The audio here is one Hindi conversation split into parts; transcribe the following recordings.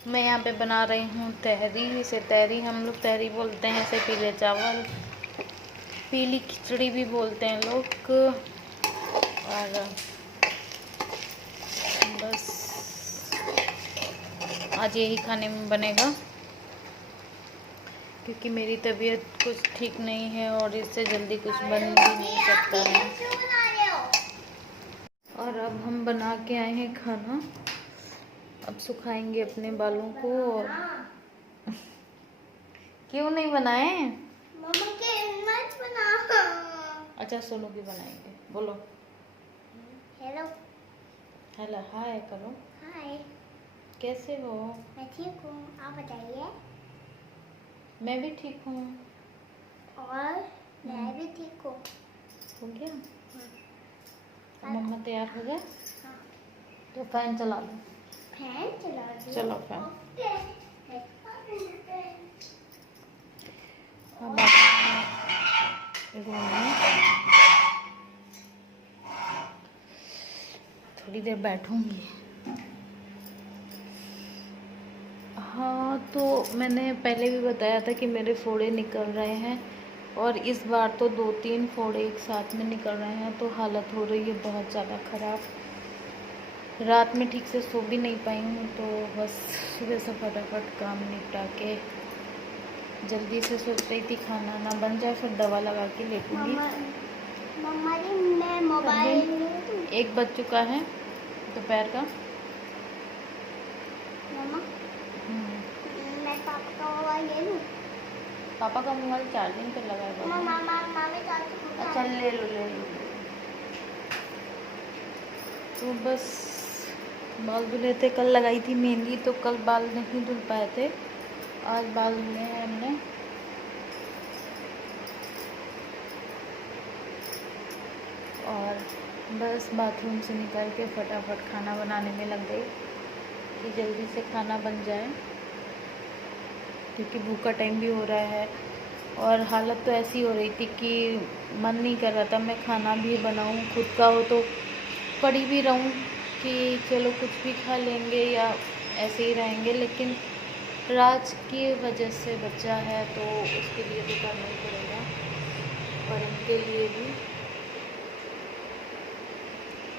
मैं यहाँ पे बना रही हूँ तहरी। इसे तहरी हम लोग तहरी बोलते हैं, इसे पीले चावल, पीली खिचड़ी भी बोलते हैं लोग। और बस आज यही खाने में बनेगा, क्योंकि मेरी तबीयत कुछ ठीक नहीं है और इससे जल्दी कुछ बन भी नहीं सकता है। और अब हम बना के आए हैं खाना, अब सुखाएंगे अपने बालों को। और क्यों नहीं बनाए? मम्मा के मत बना। अच्छा सोनू की बनाएंगे। बोलो हेलो। हेलो, हाय करो। हाय। कैसे हो? मैं ठीक हूँ, आप बताइए। मैं भी ठीक हूँ। और मैं भी ठीक हूँ। हो गया? मम्मा तैयार हो गए? हाँ। तो फैन चला लो। फैन चला दो। चलो फैन। अब रूम में थोड़ी देर बैठूंगी। हाँ, तो मैंने पहले भी बताया था कि मेरे फोड़े निकल रहे हैं, और इस बार तो 2-3 फोड़े एक साथ में निकल रहे हैं, तो हालत हो रही है बहुत ज़्यादा ख़राब। रात में ठीक से सो भी नहीं पाई हूँ, तो बस सुबह से फटाफट काम निपटा के जल्दी से सोच रही थी खाना ना बन जाए, फिर दवा लगा के लेटूँगी। मम्मा जी मैं मोबाइल एक बज चुका है दोपहर का। मम्मा मैं पापा का मोबाइल ले लूँ? पापा का मोबाइल चार्जिंग पे लगा है। अच्छा ले लो ले लो। तो बस बाल धुले थे, कल लगाई थी मेहंदी, तो कल बाल नहीं धुल पाए थे, आज बाल धुले हैं हमने। और बस बाथरूम से निकल के फटाफट खाना बनाने में लग गई कि जल्दी से खाना बन जाए, क्योंकि भूख का टाइम भी हो रहा है। और हालत तो ऐसी हो रही थी कि मन नहीं कर रहा था मैं खाना भी बनाऊं, खुद का हो तो पड़ी भी रहूं कि चलो कुछ भी खा लेंगे या ऐसे ही रहेंगे, लेकिन राज की वजह से बच्चा है तो उसके लिए तो करना ही पड़ेगा, और इनके लिए भी।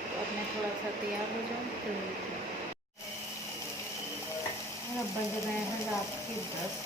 तो अब मैं थोड़ा सा तैयार हो जाऊँ फिर अब बज रहे हैं रात के 10।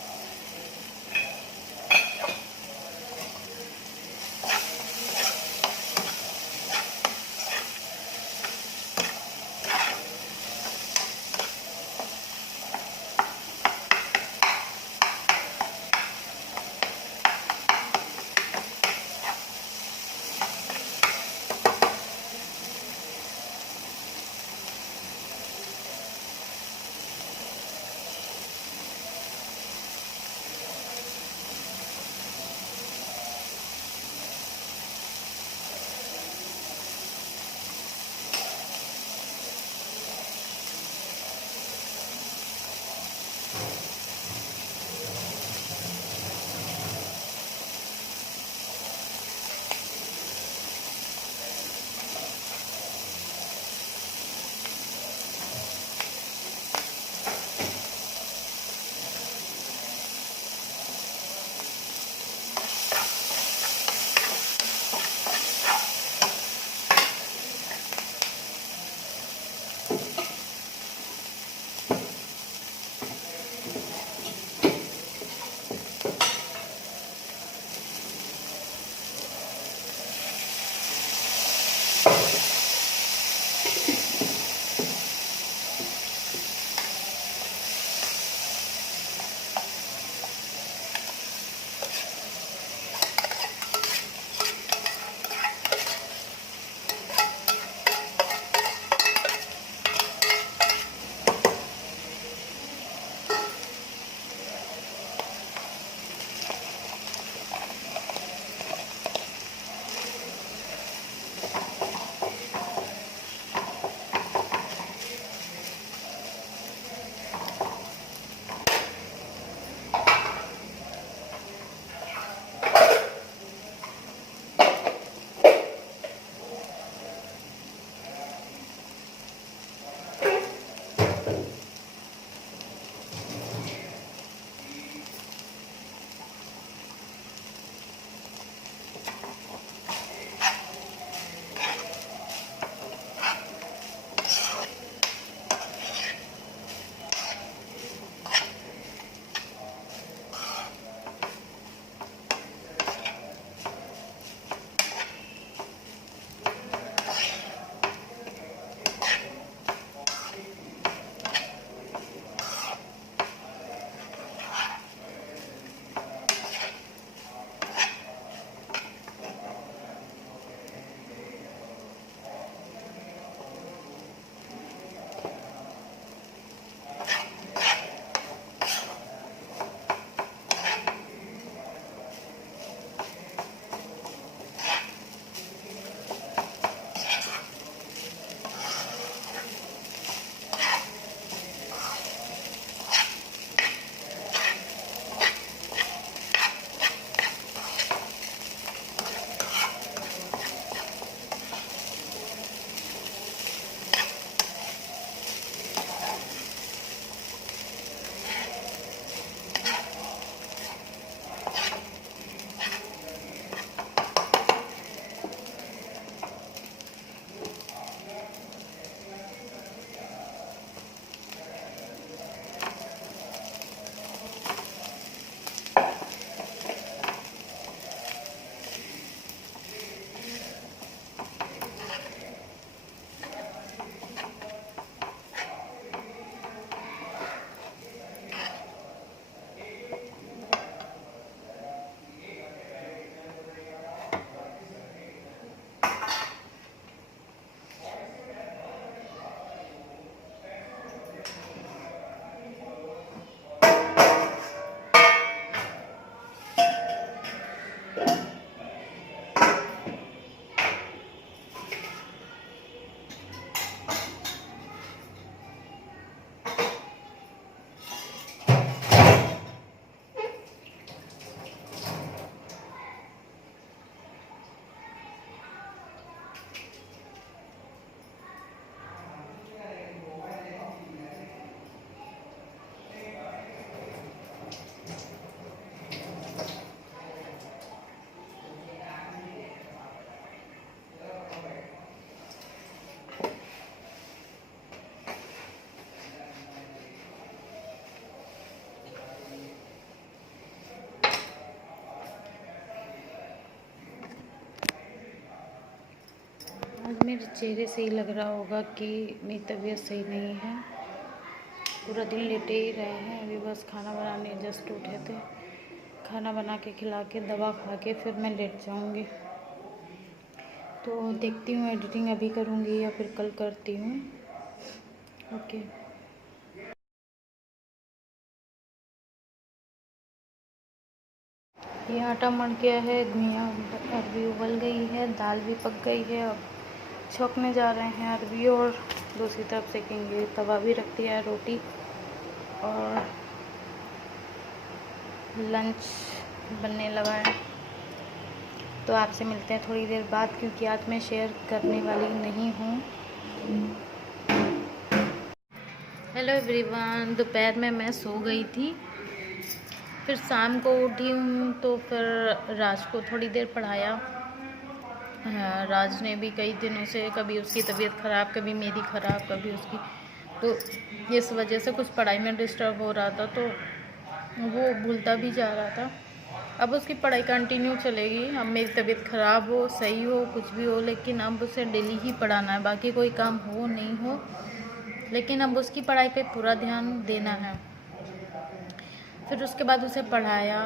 चेहरे से ही लग रहा होगा कि मेरी तबीयत सही नहीं है। पूरा दिन लेटे ही रहे हैं। अभी बस खाना बनाने जस्ट उठे थे। खाना बना के खिला के दवा खा के फिर मैं लेट जाऊंगी। तो देखती हूँ एडिटिंग अभी करूँगी या फिर कल करती हूँ। ओके। ये आटा मर गया है, घुइयाँ अरबी उबल गई है, दाल भी पक गई है। अब छौंकने जा रहे हैं अरबी और दूसरी तरफ सेकेंगे। तवा भी रख दिया है, रोटी और लंच बनने लगा है। तो आपसे मिलते हैं थोड़ी देर बाद, क्योंकि आज मैं शेयर करने वाली नहीं हूँ। हेलो एवरीवन, दोपहर में मैं सो गई थी, फिर शाम को उठी हूँ तो फिर राज को थोड़ी देर पढ़ाया। राज ने भी कई दिनों से, कभी उसकी तबीयत ख़राब, कभी मेरी ख़राब, कभी उसकी, तो इस वजह से कुछ पढ़ाई में डिस्टर्ब हो रहा था, तो वो भूलता भी जा रहा था। अब उसकी पढ़ाई कंटिन्यू चलेगी। अब मेरी तबीयत ख़राब हो, सही हो, कुछ भी हो, लेकिन अब उसे डेली ही पढ़ाना है। बाकी कोई काम हो नहीं हो, लेकिन अब उसकी पढ़ाई पे पूरा ध्यान देना है। फिर उसके बाद उसे पढ़ाया।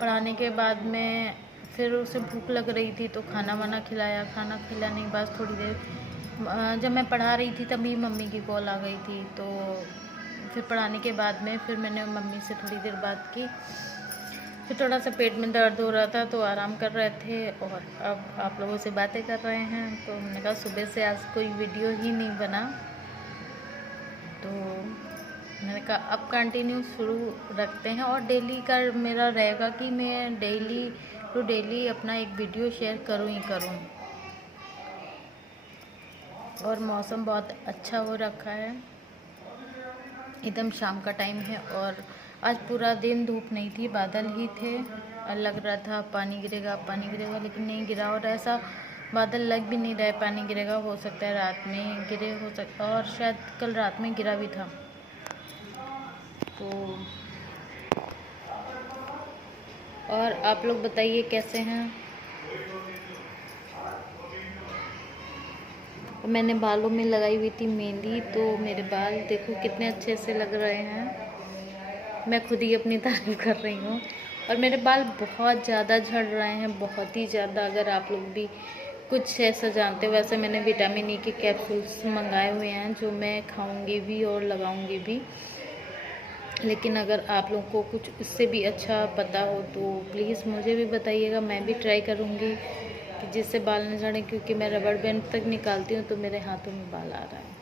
पढ़ाने के बाद में फिर उसे भूख लग रही थी तो खाना वाना खिलाया। खाना खिलाने के बाद थोड़ी देर जब मैं पढ़ा रही थी तभी मम्मी की कॉल आ गई थी। तो फिर पढ़ाने के बाद में फिर मैंने मम्मी से थोड़ी देर बात की। फिर थोड़ा सा पेट में दर्द हो रहा था तो आराम कर रहे थे और अब आप लोगों से बातें कर रहे हैं। तो मैंने कहा सुबह से आज कोई वीडियो ही नहीं बना, तो मैंने कहा अब कंटिन्यू शुरू रखते हैं। और डेली का मेरा रहेगा कि मैं डेली अपना एक वीडियो शेयर करूँ ही करूँ। और मौसम बहुत अच्छा हो रखा है, एकदम शाम का टाइम है। और आज पूरा दिन धूप नहीं थी, बादल ही थे। लग रहा था पानी गिरेगा, लेकिन नहीं गिरा। और ऐसा बादल लग भी नहीं रहा है पानी गिरेगा। हो सकता है रात में गिरे, हो सकता, और शायद कल रात में गिरा भी था। तो और आप लोग बताइए कैसे हैं। मैंने बालों में लगाई हुई थी मेहंदी, तो मेरे बाल देखो कितने अच्छे से लग रहे हैं। मैं खुद ही अपनी तारीफ कर रही हूँ। और मेरे बाल बहुत ज़्यादा झड़ रहे हैं, बहुत ही ज़्यादा। अगर आप लोग भी कुछ ऐसा जानते हो, वैसे मैंने विटामिन ई के कैप्सूल्स मंगाए हुए हैं जो मैं खाऊंगी भी और लगाऊंगी भी। लेकिन अगर आप लोगों को कुछ इससे भी अच्छा पता हो तो प्लीज़ मुझे भी बताइएगा, मैं भी ट्राई करूँगी कि जिससे बाल न झड़े। क्योंकि मैं रबड़ बैंड तक निकालती हूँ तो मेरे हाथों में बाल आ रहा है।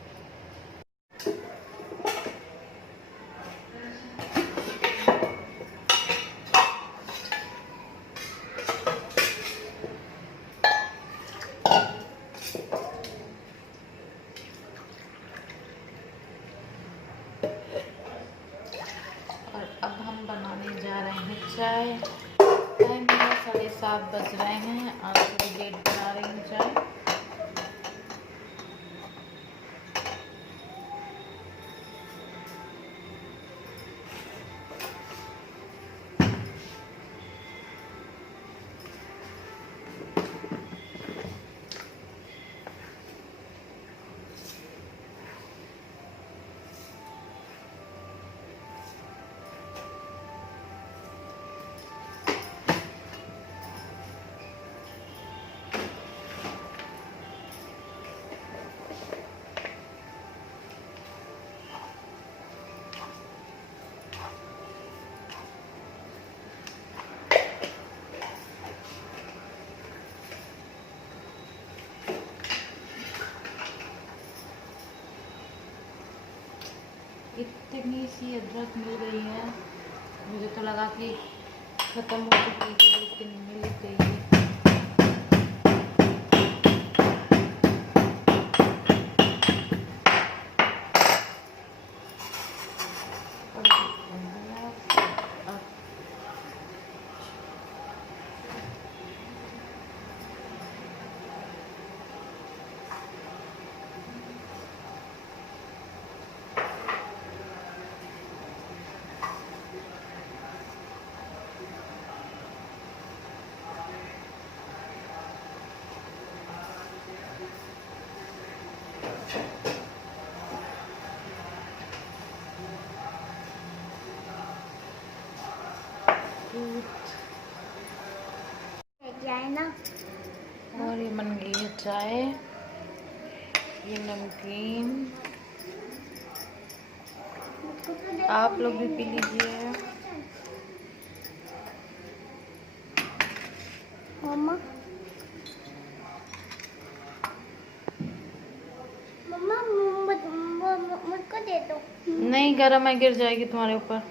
और अब हम बनाने जा रहे हैं चाय। टाइम है 7:30 बज रहे हैं। आज थोड़ी लेट बना रही हूँ चाय। इतनी सी अदरक मिल गई है, मुझे तो लगा कि ख़त्म हो चुकी है, लेकिन मिल गई है। बिस्किट जाए ना। और ये बन गई है चाय, ये नमकीन। आप लोग भी पी लीजिए। मम्मा मम्मा मुझको दे दो। नहीं, गर्म है, गिर जाएगी तुम्हारे ऊपर।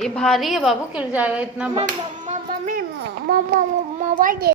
ये भारी है बाबू, गिर जाएगा इतना। मम्मी मोबाइल दे